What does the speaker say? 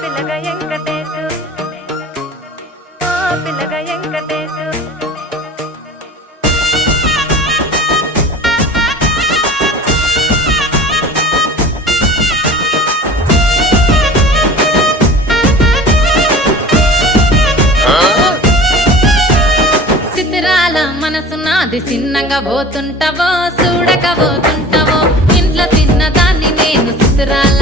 పిల్లగా వెంకటేశు ఓ పిల్లగా వెంకటేశు చిత్రాల మనసు నాది చిన్నగా పోతుంటావో చూడక పోతుంటావో ఇంట్లో చిన్నదాన్ని నేను చిత్రాల